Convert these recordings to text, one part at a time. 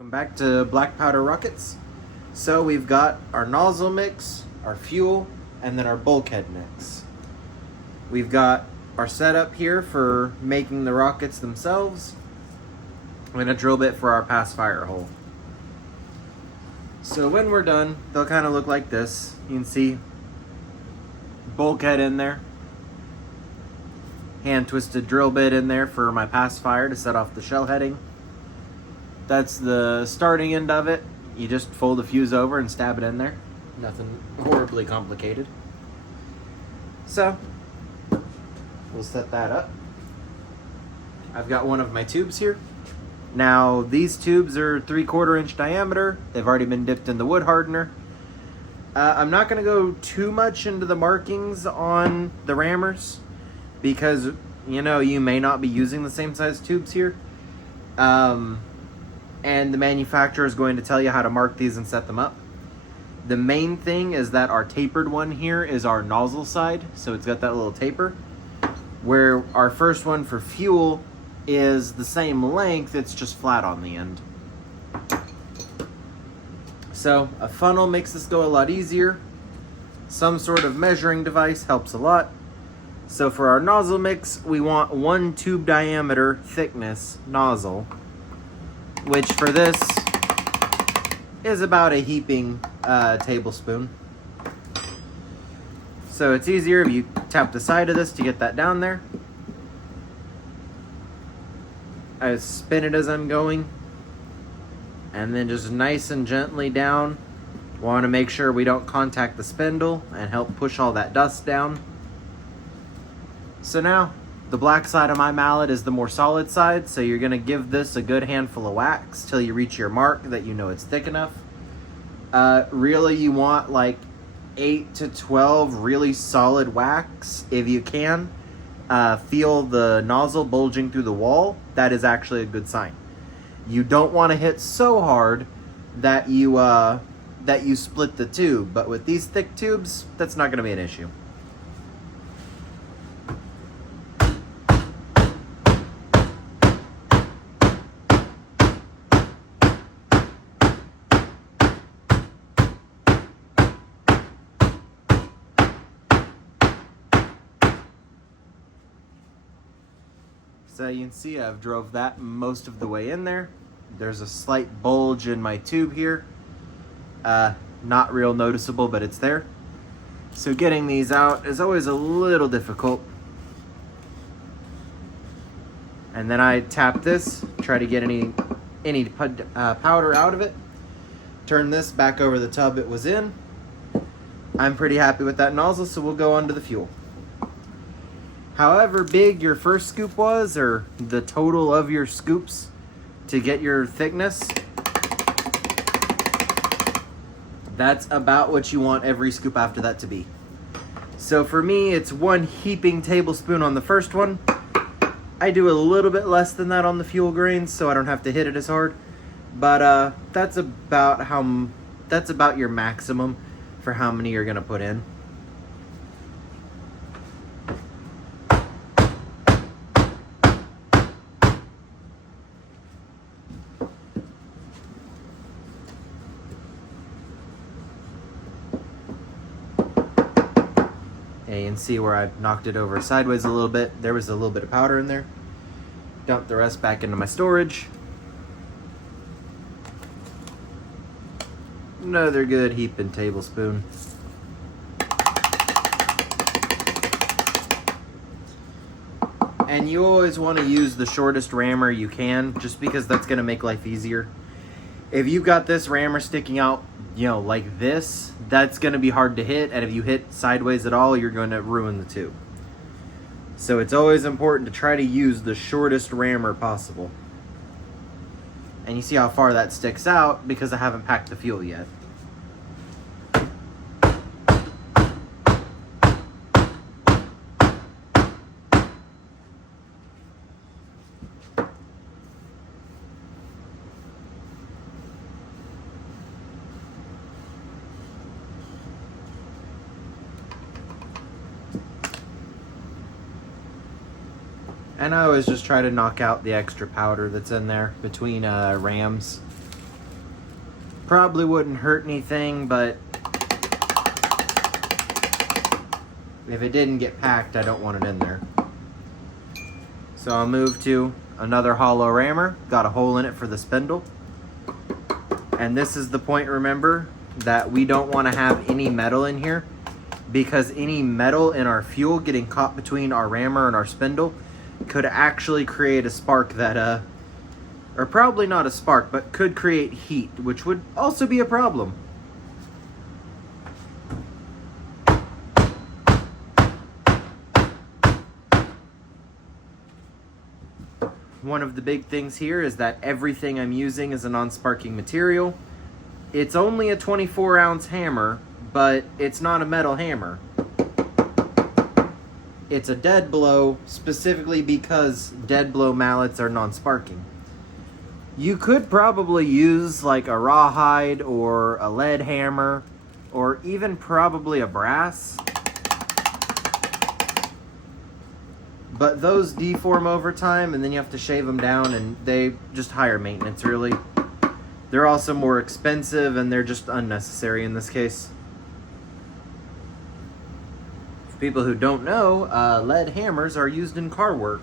Welcome back to Black Powder Rockets. So we've got our nozzle mix, our fuel, and then our bulkhead mix. We've got our setup here for making the rockets themselves, and a drill bit for our pass fire hole. So when we're done, they'll kind of look like this. You can see bulkhead in there, hand twisted drill bit in there for my pass fire to set off the shell heading. That's the starting end of it. You just fold the fuse over and stab it in there. Nothing horribly complicated. So, we'll set that up. I've got one of my tubes here. Now, these tubes are 3/4 inch diameter. They've already been dipped in the wood hardener. I'm not going to go too much into the markings on the rammers because, you may not be using the same size tubes here. And the manufacturer is going to tell you how to mark these and set them up. The main thing is that our tapered one here is our nozzle side, so it's got that little taper, where our first one for fuel is the same length, it's just flat on the end. So a funnel makes this go a lot easier. Some sort of measuring device helps a lot. So for our nozzle mix, we want 1 tube diameter thickness nozzle, which for this is about a heaping tablespoon. So it's easier if you tap the side of this to get that down there. I spin it as I'm going, and then just nice and gently down. Want to make sure we don't contact the spindle and help push all that dust down. So now, the black side of my mallet is the more solid side, so you're going to give this a good handful of whacks till you reach your mark that you know it's thick enough. Really, you want like 8 to 12 really solid whacks if you can. Feel the nozzle bulging through the wall. That is actually a good sign. You don't want to hit so hard that you split the tube, but with these thick tubes, that's not going to be an issue. So you can see I've drove that most of the way in there. There's a slight bulge in my tube here. Not real noticeable, but it's there. So getting these out is always a little difficult. And then I tap this, try to get any powder out of it. Turn this back over the tub it was in. I'm pretty happy with that nozzle, so we'll go on to the fuel. However big your first scoop was, or the total of your scoops to get your thickness, that's about what you want every scoop after that to be. So for me, it's 1 heaping tablespoon on the first one. I do a little bit less than that on the fuel grains, so I don't have to hit it as hard. But that's about your maximum for how many you're gonna put in. And you can see where I knocked it over sideways a little bit. There was a little bit of powder in there. Dumped the rest back into my storage. Another good heaping tablespoon. And you always want to use the shortest rammer you can, just because that's going to make life easier. If you've got this rammer sticking out, like this, that's going to be hard to hit, and if you hit sideways at all, you're going to ruin the tube. So it's always important to try to use the shortest rammer possible. And you see how far that sticks out because I haven't packed the fuel yet. And I always just try to knock out the extra powder that's in there between rams. Probably wouldn't hurt anything, but if it didn't get packed, I don't want it in there. So I'll move to another hollow rammer. Got a hole in it for the spindle. And this is the point, remember, that we don't want to have any metal in here, because any metal in our fuel getting caught between our rammer and our spindle could actually create a spark that, or probably not a spark, but could create heat, which would also be a problem. One of the big things here is that everything I'm using is a non-sparking material. It's only a 24-ounce hammer, but it's not a metal hammer. It's a dead blow, specifically because dead blow mallets are non-sparking. You could probably use like a rawhide or a lead hammer, or even probably a brass. But those deform over time, and then you have to shave them down, and they just higher maintenance, really. They're also more expensive, and they're just unnecessary in this case. For people who don't know, lead hammers are used in car work.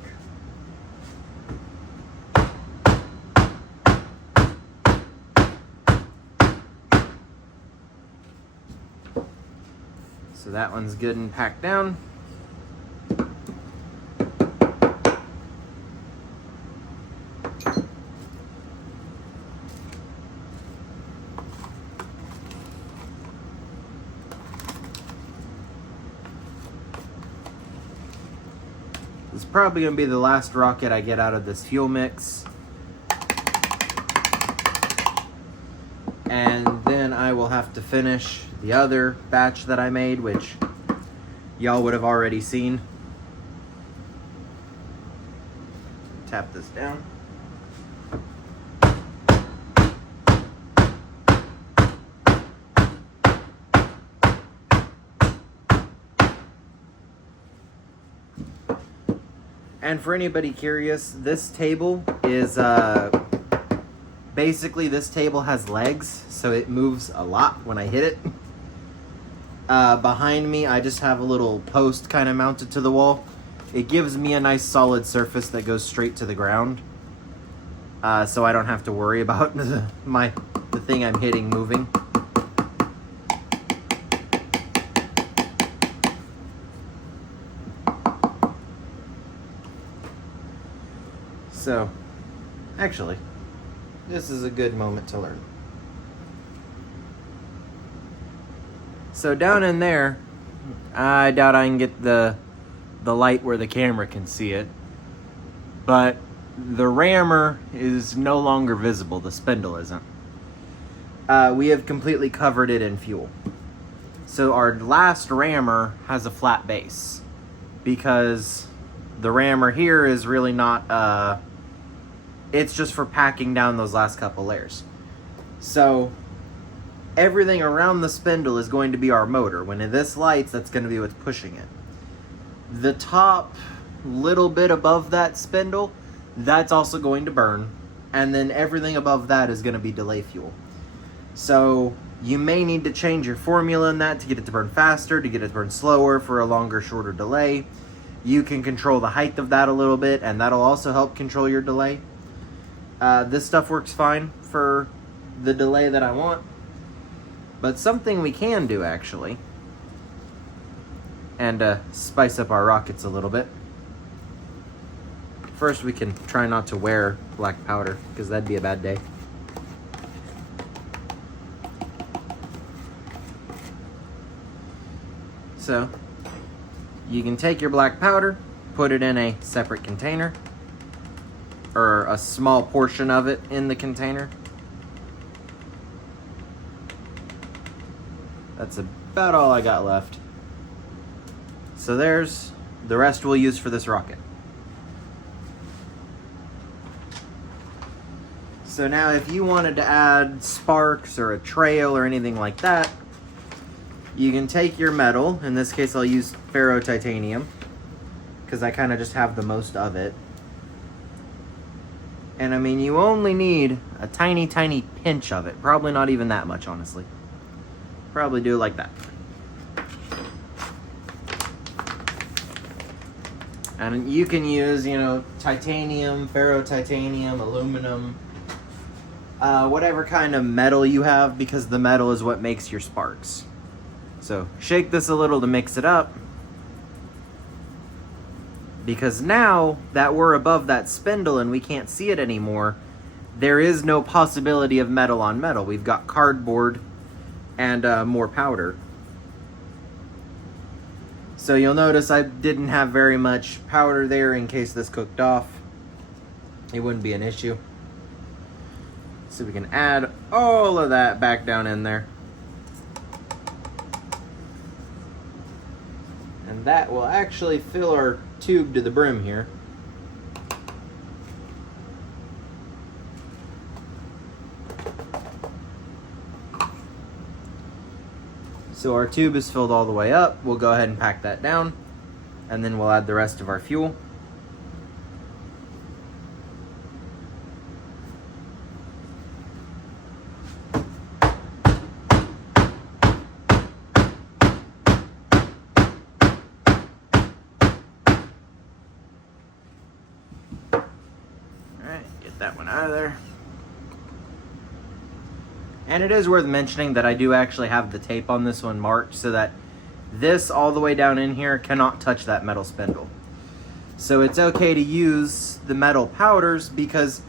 So that one's good and packed down. This is probably going to be the last rocket I get out of this fuel mix. And then I will have to finish the other batch that I made, which y'all would have already seen. Tap this down. And for anybody curious, this table is basically, this table has legs, so it moves a lot when I hit it. Behind me, I just have a little post kind of mounted to the wall. It gives me a nice solid surface that goes straight to the ground, so I don't have to worry about the thing I'm hitting moving. So, actually, this is a good moment to learn. So down in there, I doubt I can get the light where the camera can see it, but the rammer is no longer visible. The spindle isn't. We have completely covered it in fuel. So our last rammer has a flat base, because the rammer here is really not, it's just for packing down those last couple layers. So everything around the spindle is going to be our motor. When this lights, that's going to be what's pushing it. The top little bit above that spindle, that's also going to burn. And then everything above that is going to be delay fuel. So you may need to change your formula in that to get it to burn faster, to get it to burn slower for a longer, shorter delay. You can control the height of that a little bit, and that'll also help control your delay. This stuff works fine for the delay that I want. But something we can do, actually, and spice up our rockets a little bit. First, we can try not to wear black powder, because that'd be a bad day. So, you can take your black powder, put it in a separate container, or a small portion of it in the container. That's about all I got left. So there's the rest we'll use for this rocket. So now if you wanted to add sparks or a trail or anything like that, you can take your metal. In this case I'll use ferro-titanium, because I kind of just have the most of it. And I mean, you only need a tiny, tiny pinch of it. Probably not even that much, honestly. Probably do it like that. And you can use, you know, titanium, ferrotitanium, aluminum, whatever kind of metal you have, because the metal is what makes your sparks. So shake this a little to mix it up. Because now that we're above that spindle and we can't see it anymore, there is no possibility of metal on metal. We've got cardboard and more powder. So you'll notice I didn't have very much powder there in case this cooked off. It wouldn't be an issue. So we can add all of that back down in there. And that will actually fill our tube to the brim here. So our tube is filled all the way up. We'll go ahead and pack that down, and then we'll add the rest of our fuel. Alright, get that one out of there. And it is worth mentioning that I do actually have the tape on this one marked so that this all the way down in here cannot touch that metal spindle. So it's okay to use the metal powders because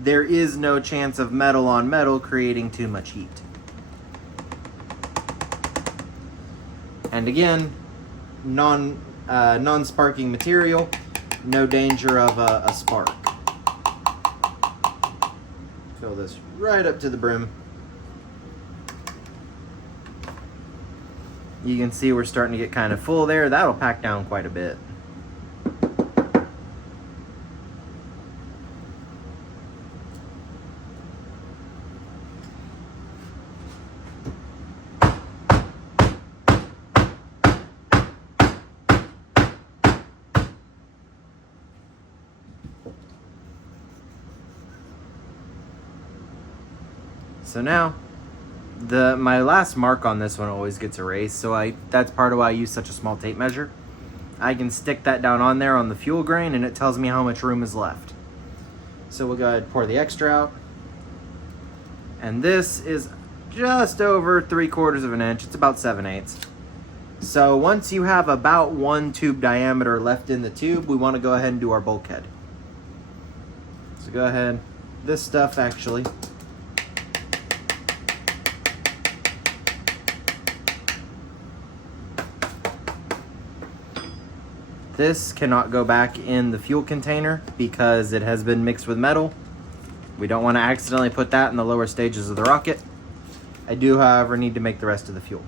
there is no chance of metal on metal creating too much heat. And again, non-sparking material, no danger of a spark. Fill this right up to the brim. You can see we're starting to get kind of full there. That'll pack down quite a bit. So now, my last mark on this one always gets erased, so that's part of why I use such a small tape measure. I can stick that down on there on the fuel grain and it tells me how much room is left. So we'll go ahead and pour the extra out. And this is just over 3/4 of an inch. It's about 7/8. So once you have about 1 tube diameter left in the tube, we want to go ahead and do our bulkhead. So go ahead. This stuff actually, this cannot go back in the fuel container because it has been mixed with metal. We don't want to accidentally put that in the lower stages of the rocket. I do, however, need to make the rest of the fuel.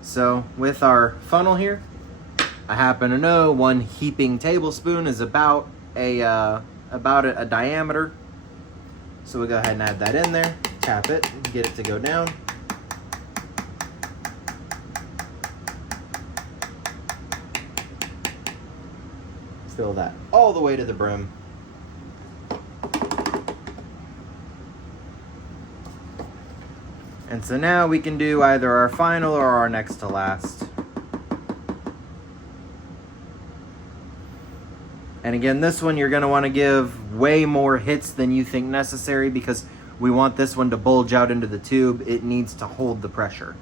So with our funnel here, I happen to know 1 heaping tablespoon is about a diameter. So we'll go ahead and add that in there, tap it, get it to go down. Fill that all the way to the brim. And so now we can do either our final or our next to last. And again, this one you're going to want to give way more hits than you think necessary because we want this one to bulge out into the tube. It needs to hold the pressure.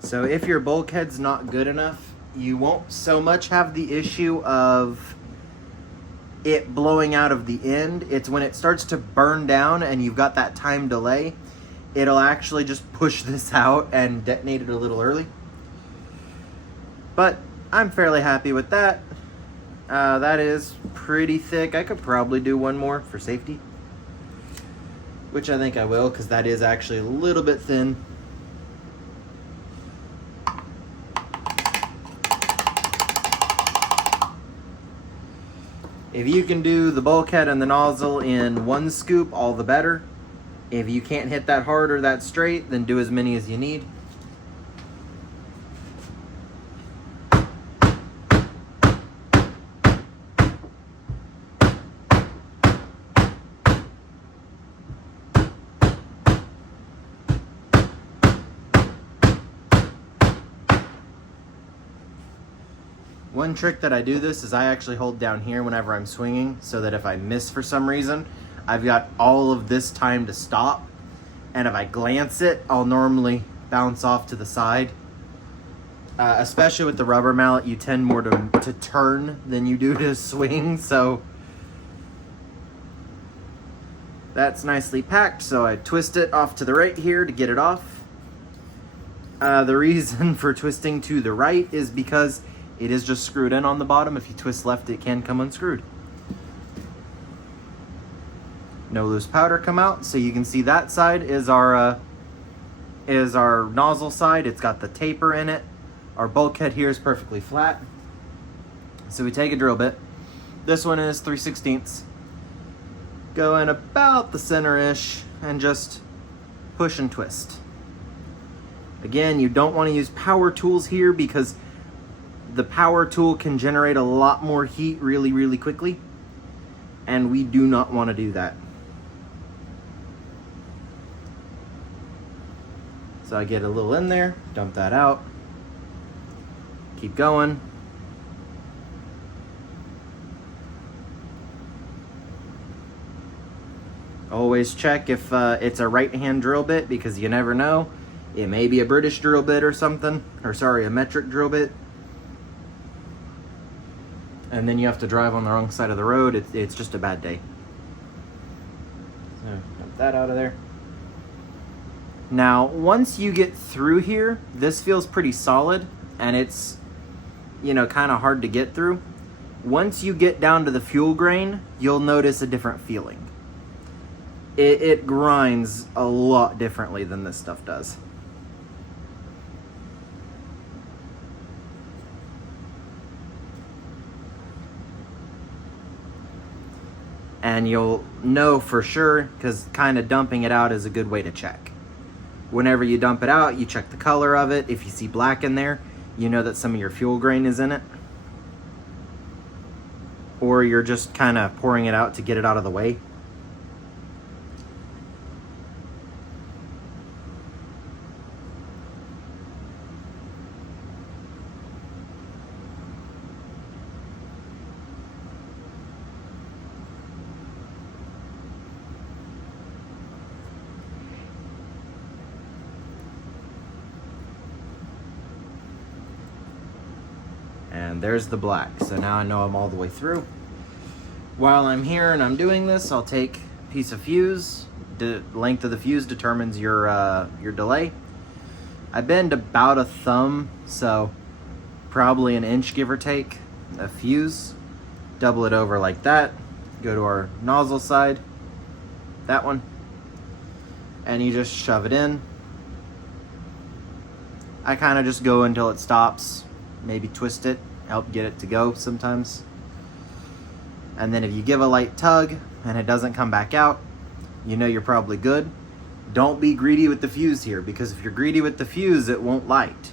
So if your bulkhead's not good enough, you won't so much have the issue of it blowing out of the end. It's when it starts to burn down and you've got that time delay, it'll actually just push this out and detonate it a little early. But I'm fairly happy with that. That is pretty thick. I could probably do one more for safety, which I think I will because that is actually a little bit thin. If you can do the bulkhead and the nozzle in one scoop, all the better. If you can't hit that hard or that straight, then do as many as you need. One trick that I do this is I actually hold down here whenever I'm swinging, so that if I miss for some reason, I've got all of this time to stop. And if I glance it, I'll normally bounce off to the side. Especially with the rubber mallet, you tend more to turn than you do to swing, so that's nicely packed. So I twist it off to the right here to get it off. The reason for twisting to the right is because it is just screwed in on the bottom. If you twist left, it can come unscrewed. No loose powder come out, so you can see that side is our nozzle side. It's got the taper in it. Our bulkhead here is perfectly flat. So we take a drill bit. This one is 3/16. Go in about the center-ish and just push and twist. Again, you don't want to use power tools here because the power tool can generate a lot more heat really, really quickly, and we do not want to do that. So I get a little in there, dump that out, keep going. Always check if it's a right-hand drill bit, because you never know. It may be a British drill bit or something, or sorry, a metric drill bit. And then you have to drive on the wrong side of the road. It's just a bad day. So dump that out of there. Now, once you get through here, this feels pretty solid, and it's, kind of hard to get through. Once you get down to the fuel grain, you'll notice a different feeling. It grinds a lot differently than this stuff does. And you'll know for sure, because kind of dumping it out is a good way to check. Whenever you dump it out, you check the color of it. If you see black in there, you know that some of your fuel grain is in it. Or you're just kind of pouring it out to get it out of the way. And there's the black. So now I know I'm all the way through. While I'm here and I'm doing this, I'll take a piece of fuse. The length of the fuse determines your delay. I bend about a thumb, so probably an inch, give or take, a fuse. Double it over like that. Go to our nozzle side, that one, and you just shove it in. I kind of just go until it stops. Maybe twist it, help get it to go sometimes. And then if you give a light tug and it doesn't come back out, you know you're probably good. Don't be greedy with the fuse here, because if you're greedy with the fuse, it won't light.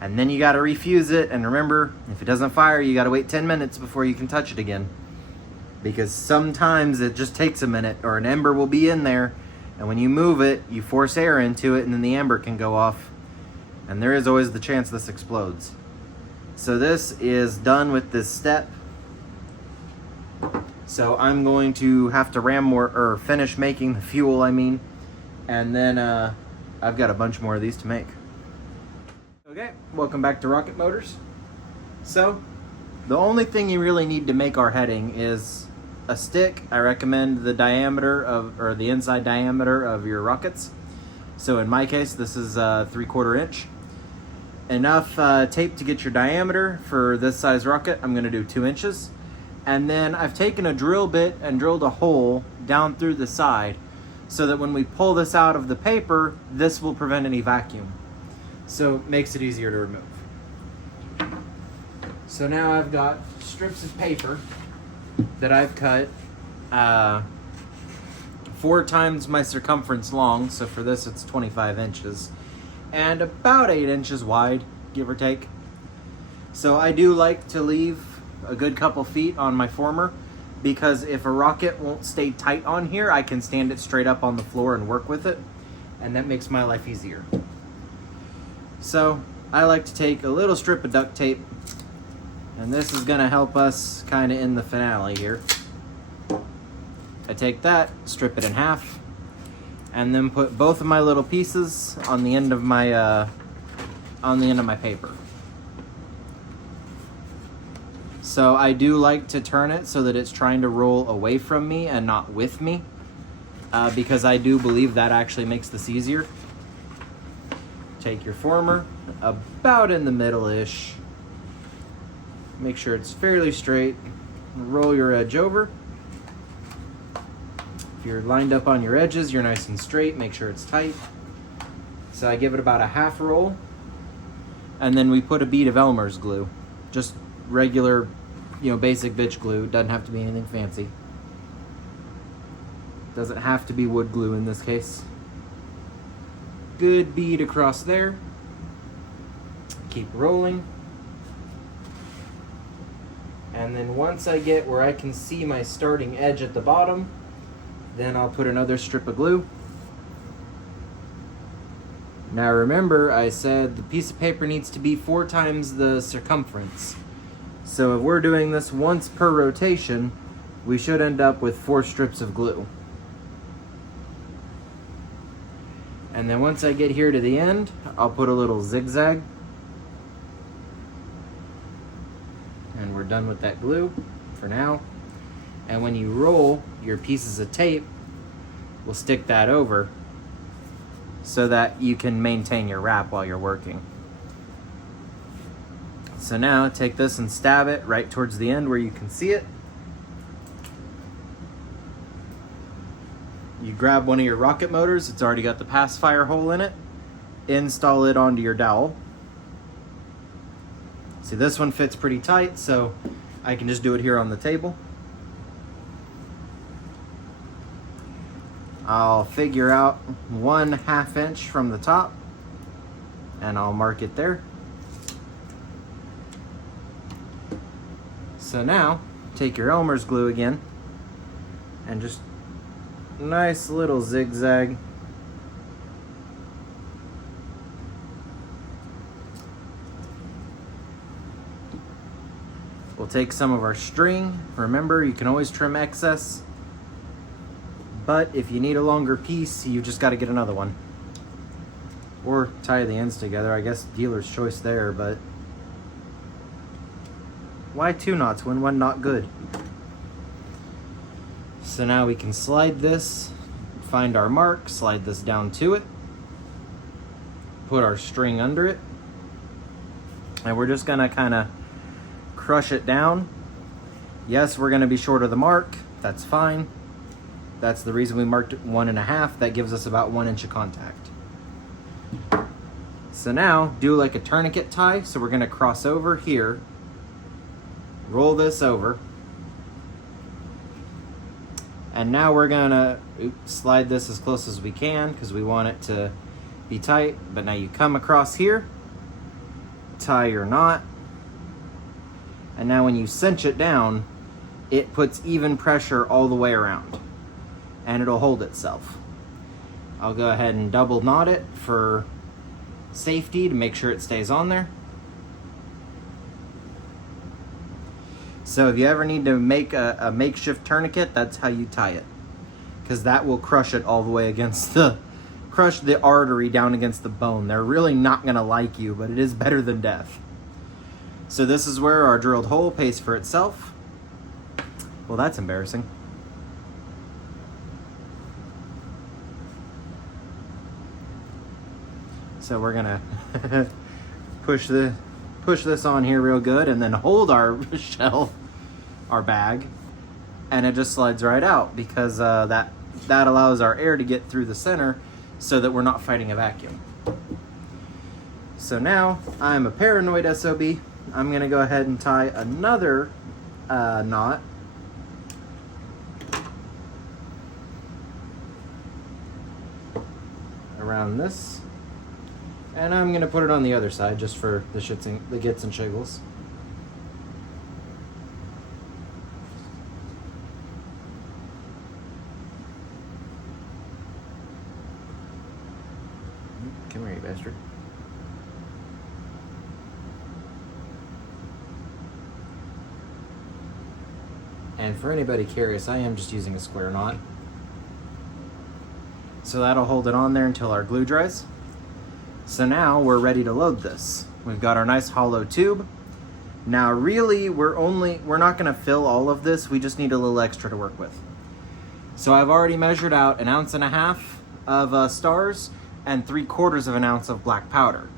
And then you gotta refuse it, and remember, if it doesn't fire, you gotta wait 10 minutes before you can touch it again. Because sometimes it just takes a minute, or an ember will be in there, and when you move it, you force air into it, and then the ember can go off. And there is always the chance this explodes. So this is done with this step. So I'm going to have to finish making the fuel, and then I've got a bunch more of these to make. Okay, welcome back to Rocket Motors. So the only thing you really need to make our heading is a stick. I recommend the the inside diameter of your rockets. So in my case, this is 3/4 inch. Enough tape to get your diameter. For this size rocket, I'm going to do 2 inches. And then I've taken a drill bit and drilled a hole down through the side so that when we pull this out of the paper, this will prevent any vacuum. So it makes it easier to remove. So now I've got strips of paper that I've cut 4 times my circumference long, so for this it's 25 inches, and about 8 inches wide, give or take. So I do like to leave a good couple feet on my former, because if a rocket won't stay tight on here, I can stand it straight up on the floor and work with it, and that makes my life easier. So I like to take a little strip of duct tape, and this is gonna help us kind of in the finale here. I take that, strip it in half, and then put both of my little pieces on the end of my paper. So I do like to turn it so that it's trying to roll away from me and not with me, because I do believe that actually makes this easier. Take your former about in the middle-ish. Make sure it's fairly straight. Roll your edge over. If you're lined up on your edges, you're nice and straight. Make sure it's tight. So I give it about a half roll. And then we put a bead of Elmer's glue. Just regular, basic bitch glue. Doesn't have to be anything fancy. Doesn't have to be wood glue in this case. Good bead across there. Keep rolling. And then once I get where I can see my starting edge at the bottom, then I'll put another strip of glue. Now remember, I said the piece of paper needs to be 4 times the circumference. So if we're doing this once per rotation, we should end up with 4 strips of glue. And then once I get here to the end, I'll put a little zigzag. And we're done with that glue for now. And when you roll your pieces of tape, we'll stick that over so that you can maintain your wrap while you're working. So now take this and stab it right towards the end where you can see it. You grab one of your rocket motors, it's already got the pass fire hole in it, install it onto your dowel. See, this one fits pretty tight, so I can just do it here on the table. I'll figure out 1/2 inch from the top, and I'll mark it there. So now, take your Elmer's glue again, and just nice little zigzag. We'll take some of our string. Remember, you can always trim excess, but if you need a longer piece, you just got to get another one. Or tie the ends together. I guess dealer's choice there, but why 2 knots when 1 knot good? So now we can slide this, find our mark, slide this down to it, put our string under it, and we're just gonna kind of crush it down. Yes, we're gonna be short of the mark, that's fine. That's the reason we marked 1.5, that gives us about 1 inch of contact. So now, do like a tourniquet tie, so we're gonna cross over here, roll this over, and now we're gonna slide this as close as we can because we want it to be tight. But now you come across here, tie your knot, and now when you cinch it down, it puts even pressure all the way around, and it'll hold itself. I'll go ahead and double knot it for safety to make sure it stays on there. So if you ever need to make a makeshift tourniquet, that's how you tie it, because that will crush it all the way against crush the artery down against the bone. They're really not gonna like you, but it is better than death. So this is where our drilled hole pays for itself. Well, that's embarrassing. So we're gonna push this on here real good, and then hold our shell, our bag, and it just slides right out, because that allows our air to get through the center so that we're not fighting a vacuum. So now I'm a paranoid SOB. I'm gonna go ahead and tie another knot around this. And I'm gonna put it on the other side just for the gits and shiggles. Come here, you bastard. And for anybody curious, I am just using a square knot. So that'll hold it on there until our glue dries. So now we're ready to load this. We've got our nice hollow tube. Now really, we're not gonna fill all of this, we just need a little extra to work with. So I've already measured out 1.5 ounces of stars and 3/4 of an ounce of black powder.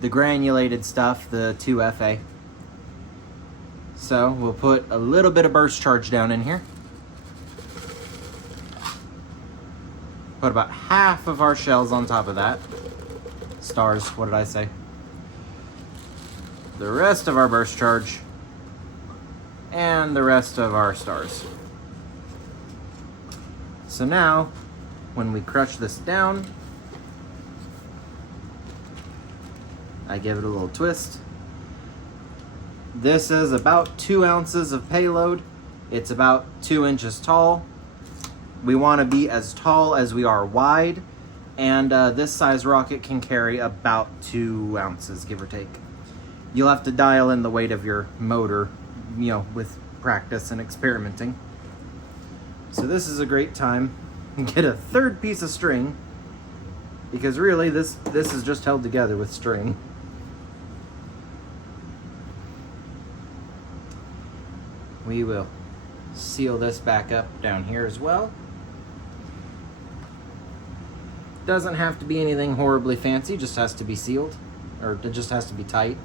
The granulated stuff, the 2FA. So we'll put a little bit of burst charge down in here. Put about half of our shells on top of that. Stars, what did I say? The rest of our burst charge and the rest of our stars. So now, when we crush this down, I give it a little twist. This is about 2 ounces of payload. It's about 2 inches tall. We want to be as tall as we are wide, and this size rocket can carry about 2 ounces, give or take. You'll have to dial in the weight of your motor, with practice and experimenting. So this is a great time to get a third piece of string, because really this is just held together with string. We will seal this back up down here as well. Doesn't have to be anything horribly fancy, just has to be sealed, or it just has to be tight.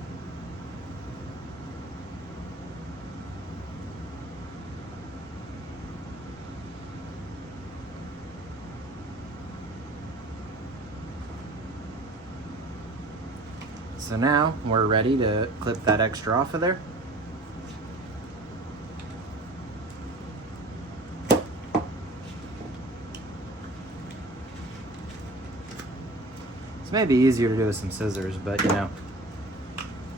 So now we're ready to clip that extra off of there. This may be easier to do with some scissors, but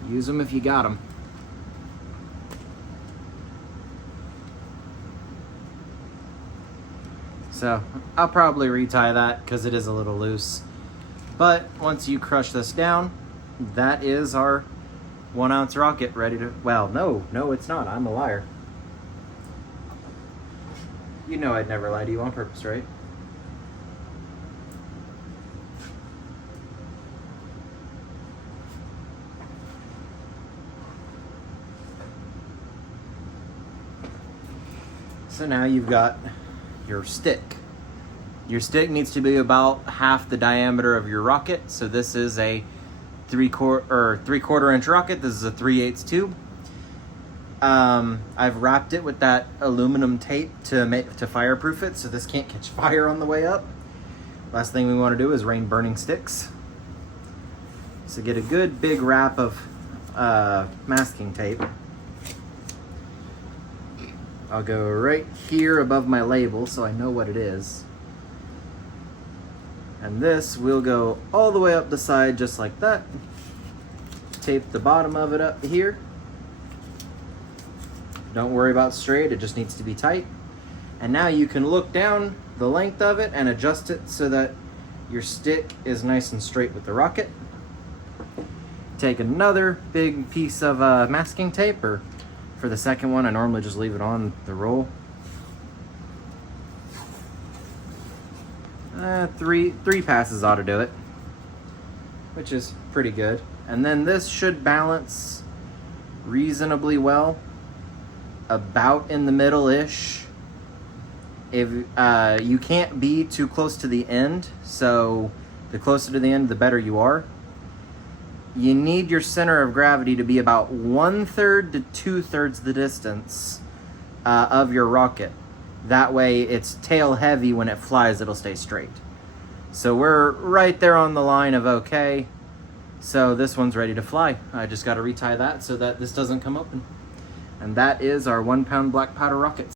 use them if you got them. So I'll probably retie that because it is a little loose. But once you crush this down, that is our 1 ounce rocket ready to, well, no, it's not. I'm a liar. You know I'd never lie to you on purpose, right? So now you've got your stick. Your stick needs to be about half the diameter of your rocket. So this is a 3/4 inch rocket. This is a 3/8 tube. I've wrapped it with that aluminum tape to fireproof it, so this can't catch fire on the way up. Last thing we want to do is rain burning sticks. So get a good big wrap of masking tape. I'll go right here above my label so I know what it is. And this will go all the way up the side just like that. Tape the bottom of it up here. Don't worry about straight, it just needs to be tight. And now you can look down the length of it and adjust it so that your stick is nice and straight with the rocket. Take another big piece of masking tape, or for the second one, I normally just leave it on the roll. Three passes ought to do it, which is pretty good. And then this should balance reasonably well, about in the middle-ish. If you can't be too close to the end, so the closer to the end, the better you are. You need your center of gravity to be about 1/3 to 2/3 the distance of your rocket. That way it's tail heavy. When it flies, it'll stay straight. So we're right there on the line of okay. So this one's ready to fly. I just got to retie that so that this doesn't come open. And that is our 1 pound black powder rocket.